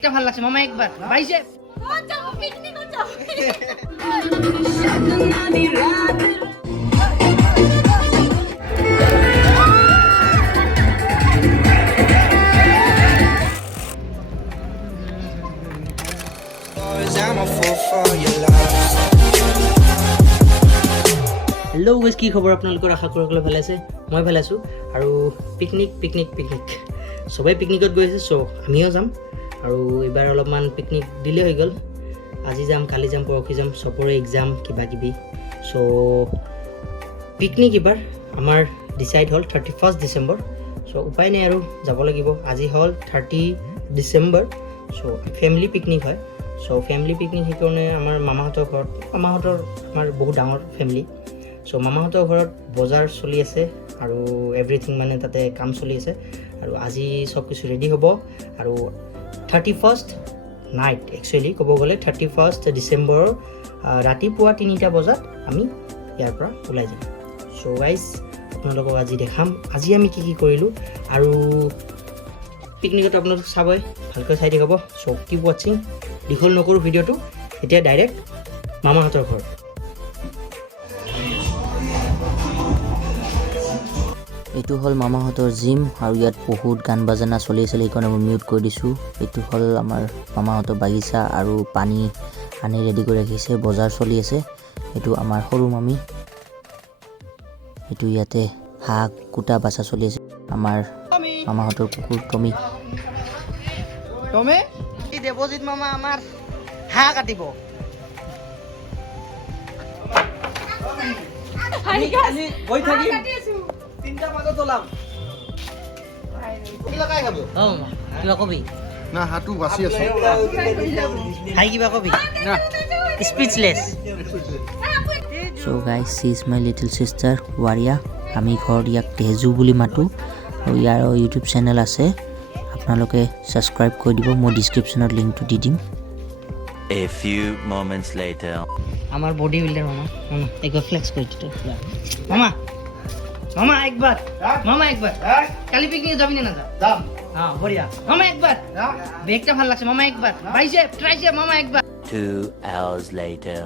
এটা ভাল লাগছে মামা একবাৰ ভাইছে পিকনিক যাও হেল্ল' গাইজ কি খবৰ আপোনালোকৰ আশা কৰোঁ সকলোৱে ভালে আছে মই ভালে আছোঁ আৰু পিকনিক সবেই পিকনিকত গৈ আছে চ' আমিও যাম আৰু এইবাৰ অলপমান পিকনিক দিলে হৈ গ'ল আজি যাম কালি যাম পৰহি যাম চবৰে এক্সাম কিবা কিবি চ' পিকনিক এইবাৰ আমাৰ ডিচাইড হ'ল 31 ডিচেম্বৰ চ' উপায় নাই আৰু যাব লাগিব আজি হ'ল 30 ডিচেম্বৰ চ' ফেমিলি পিকনিক হয় চ' ফেমিলি পিকনিক সেইকাৰণে আমাৰ মামাহঁতৰ ঘৰত আমাৰ বহুত ডাঙৰ ফেমিলি চ' মামাহঁতৰ ঘৰত বজাৰ চলি আছে আৰু এভৰিথিং মানে তাতে কাম চলি আছে আৰু আজি সব কিছু ৰেডি হ'ব আৰু 31st নাইট একচুৱেলি ক'ব গ'লে 31st ডিচেম্বৰৰ ৰাতিপুৱা 3টা বজাত আমি ইয়াৰ পৰা ওলাই যাম চ' গাইজ আপোনালোকক আজি দেখাম আজি আমি কি কৰিলোঁ আৰু পিকনিকত আপোনালোক চাবই ভালকৈ চাই থাকিব চ' কিপ ৱাচিং দীঘল নকৰোঁ ভিডিঅ'টো এতিয়া ডাইৰেক্ট মামাহঁতৰ ঘৰত এইটো হ'ল মামাহঁতৰ জিম আৰু ইয়াত বহুত গান বাজানা চলি আছিল সেইকাৰণে মই মিউট কৰি দিছোঁ এইটো হ'ল আমাৰ মামাহঁতৰ বাগিচা আৰু পানী আনি ৰেডি কৰি ৰাখিছে বজাৰ চলি আছে এইটো আমাৰ সৰু মামী এইটো ইয়াতে হাঁহ কুটা বাচা চলি আছে আমাৰ মামাহঁতৰ কুকুৰ টমি এই দেৱজিৎ মামা আমাৰ হাঁহ কাটিব গৈ থাকিম 3টা বজাত ওলাম কি লগাই খাব কিবা কবি না হাতু বাসি আছে হাই কিবা কবি না speechless So guys, she is my little sister Waria. আমি ঘৰত ইয়াক তেজু বুলি মাতো আৰু ইয়াৰ ইউটিউব চেনেল আছে আপোনালোকে সাবস্ক্ৰাইব কৰি দিব মই ডেসক্ৰিপচনত লিংকটো দি দিম A few moments later আমার বডি বিল্ডার মামা একবার ফ্লেক্স করে দিতে মামা একবার কালি পিকনিকে যাবি না যাম হ্যাঁ বড়িয়া মামা একবার ব্যাগটা ভালো লাগছে মামা একবার বাইসেপ ট্রাইসেপ মামা একবার 2 hours later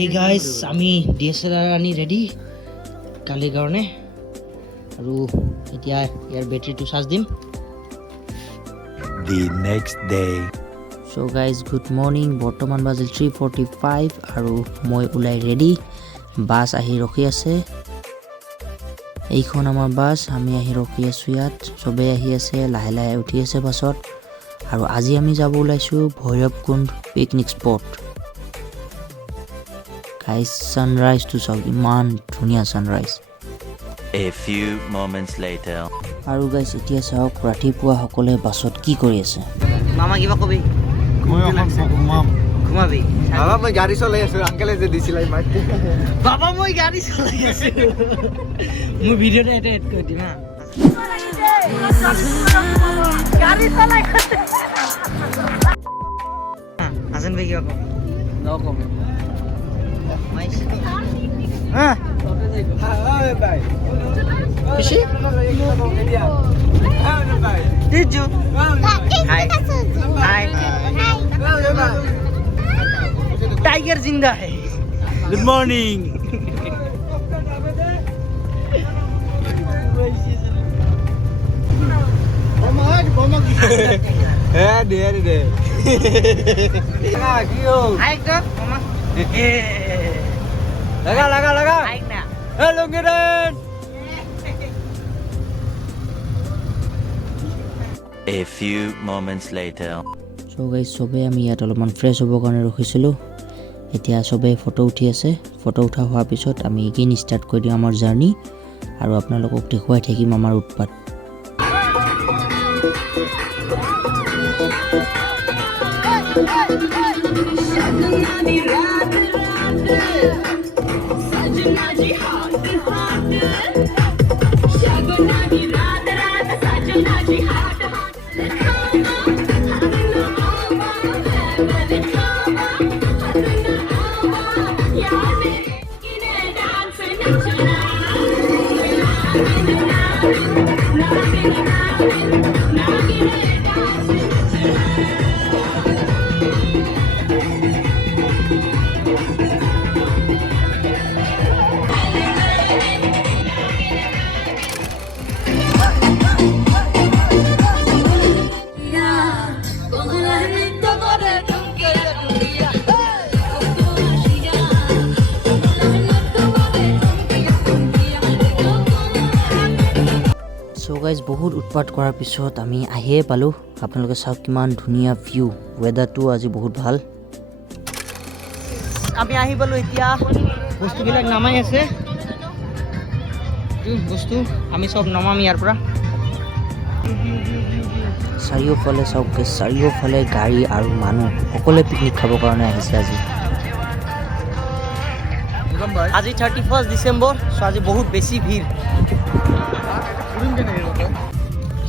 এই গাইস আমি ডিএসএলআর আনি রেডি কালিৰ কাৰণে আৰু এতিয়া ইয়াৰ বেটাৰীটো চাৰ্জ দিম the next day So guys, good morning. বৰ্তমান বাজিল 3:45 আৰু মই ওলাই ৰেডি বাছ আহি ৰখি আছে এইখন আমাৰ বাছ আমি আহি ৰখি আছো ইয়াত সবে আহি আছে লাহে লাহে উঠি আছে বাছত আৰু আজি আমি যাব ওলাইছো Bhairabkunda picnic spot guys sunrise টু চাওক ইমান ধুনীয়া sunrise a few moments later আৰু গাইস এতিয়া চাওক ৰাতিপুৱা সকলে বাছত কি কৰি আছে মামা কিবা কবি মই এখন ঘুমাম ঘুমাবি বাবা মই গাড়ী চলাই আছো আঙ্কেলে যে দিছিল এই মাইক বাবা মই গাড়ী চলাই আছো মই ভিডিঅ'টা এটা এড কৰি দিম হা গাড়ি চলাই হাসান ভাই কিবা কম নাও কম হ্যাঁ ভাই খুশি Diju. Hi. Hi. Tiger जिंदा है. Good morning. দে Hai ke mama? লাগা Hai na. হ্যালো গিরেন a few moments later So guys, সবে আমি ইয়াত অলপমান ফ্ৰেছ হ'বৰ কাৰণে ৰখিছিলোঁ এতিয়া সবে ফটো উঠি আছে ফটো উঠা হোৱাৰ পিছত আমি এগেইন ষ্টাৰ্ট কৰি দিম আমাৰ জাৰ্নি আৰু আপোনালোকক দেখুৱাই থাকিম আমাৰ উৎপাত চ' গাইজ বহুত উৎপাত কৰাৰ পিছত আমি আহিয়ে পালোঁ আপোনালোকে চাওক কিমান ধুনীয়া ভিউ ৱেডাৰটো আজি বহুত ভাল আমি আহি পালোঁ এতিয়া বস্তুবিলাক নামাই আছে বস্তু আমি চব নমাম ইয়াৰ পৰা চাৰিওফালে চাওক চাৰিওফালে গাড়ী আৰু মানুহ সকলোৱে পিকনিক খাবৰ কাৰণে আহিছে আজি 31 ডিচেম্বৰ চ' আজি বহুত বেছি ভিৰ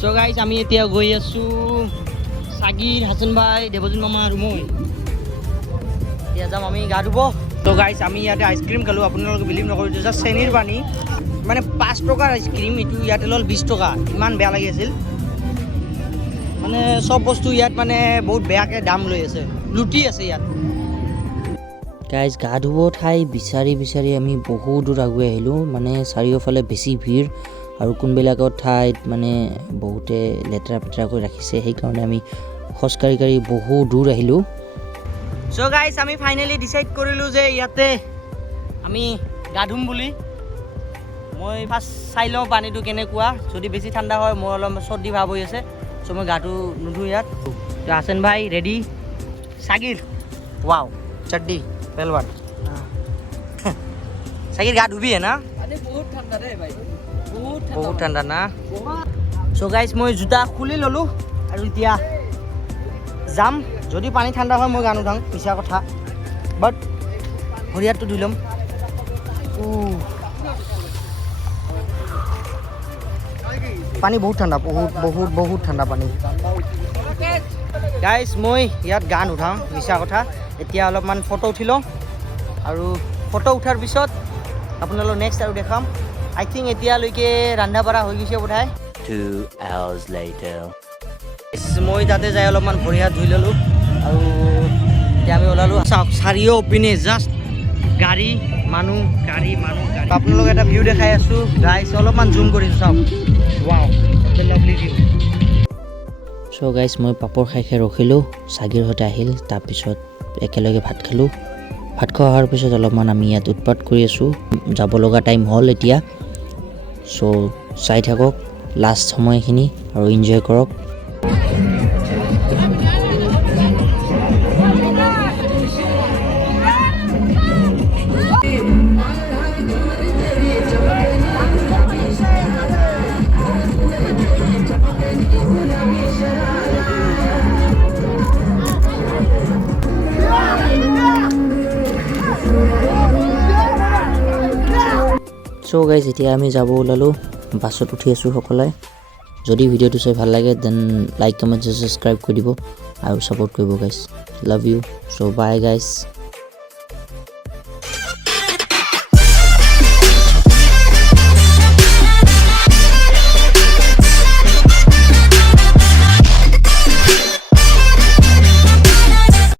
চ' গাইজ আমি এতিয়া গৈ আছোঁ সাগিৰ হাছান ভাই দেৱজিৎ মামা আৰু মই এতিয়া যাম আমি গা ধুব ত' গাইজ আমি ইয়াতে আইচক্ৰীম খালোঁ আপোনালোকে বিলিভ নকৰিব জাষ্ট চেনীৰ পানী মানে 5 টকাৰ আইচক্ৰীম এইটো ইয়াতে ল'ল 20 টকা ইমান বেয়া লাগি আছিল মানে চব বস্তু ইয়াত মানে বহুত বেয়াকৈ দাম লৈ আছে লুটি আছে ইয়াত গাইজ গা ধুব ঠাই বিচাৰি বিচাৰি আমি বহুত দূৰ আগুৱাই আহিলোঁ মানে চাৰিওফালে বেছি ভিৰ আৰু কোনবিলাকৰ ঠাইত মানে বহুতে লেতেৰা পেতেৰা কৰি ৰাখিছে সেইকাৰণে আমি খোজকাঢ়ি বহুত দূৰ আহিলোঁ চ' গাইজ আমি ফাইনেলি ডিচাইড কৰিলোঁ যে ইয়াতে আমি গা ধুম বুলি মই ফাৰ্ষ্ট চাই লওঁ পানীটো কেনেকুৱা যদি বেছি ঠাণ্ডা হয় মোৰ অলপ চৰ্দি ভাৱ হৈ আছে চ' মই গাটো নুধোঁ ইয়াত হাছান ভাই ৰেডি সাগিৰ ৱাও চড্ডি পেলৱান সাগিৰ গা ধুবিয়ে না বহুত ঠাণ্ডা না চ' গাইজ মই জোতা খুলি ল'লোঁ আৰু এতিয়া যাম যদি পানী ঠাণ্ডা হয় মই গা নুধাওঁ মিছা কথা বাট ভৰিয়াতটো ধুই ল'ম পানী বহুত ঠাণ্ডা বহুত ঠাণ্ডা পানী গাইজ মই ইয়াত গা নুধাওঁ মিছা কথা এতিয়া অলপমান ফটো উঠি লওঁ আৰু ফটো উঠাৰ পিছত আপোনালোক নেক্সট আৰু দেখাম আই থিংক এতিয়ালৈকে ৰন্ধা বঢ়া হৈ গৈছে বোধহয় 2 hours later. মই তাতে যাই অলপমান ভৰি হাত ধুই ল'লোঁ আৰু এতিয়া আমি ওলালোঁ চাওক চাৰিওপিনে জাষ্ট গাড়ী মানুহ আপোনালোক এটা ভিউ দেখাই আছোঁ গাইজ অলপমান জুম কৰিছোঁ চাওক ৱাও লাভলি ভিউ চ' গাইজ মই পাপৰ খাই ৰখিলোঁ সাগিৰ সৈতে আহিল তাৰপিছত একেলগে ভাত খালোঁ ভাত খোৱা হোৱাৰ পিছত অলপমান আমি ইয়াত উৎপাত কৰি আছোঁ যাব লগা টাইম হ'ল এতিয়া চ' চাই থাকক লাষ্ট সময়খিনি আৰু এনজয় কৰক চ' গাইজ এতিয়া আমি যাব ওলালোঁ বাছত উঠি আছোঁ সকলোৱে যদি ভিডিঅ'টো চাই ভাল লাগে দেন লাইক কমেণ্ট ছাবস্ক্ৰাইব কৰি দিব আৰু ছাপোৰ্ট কৰিব guys love you so' by guys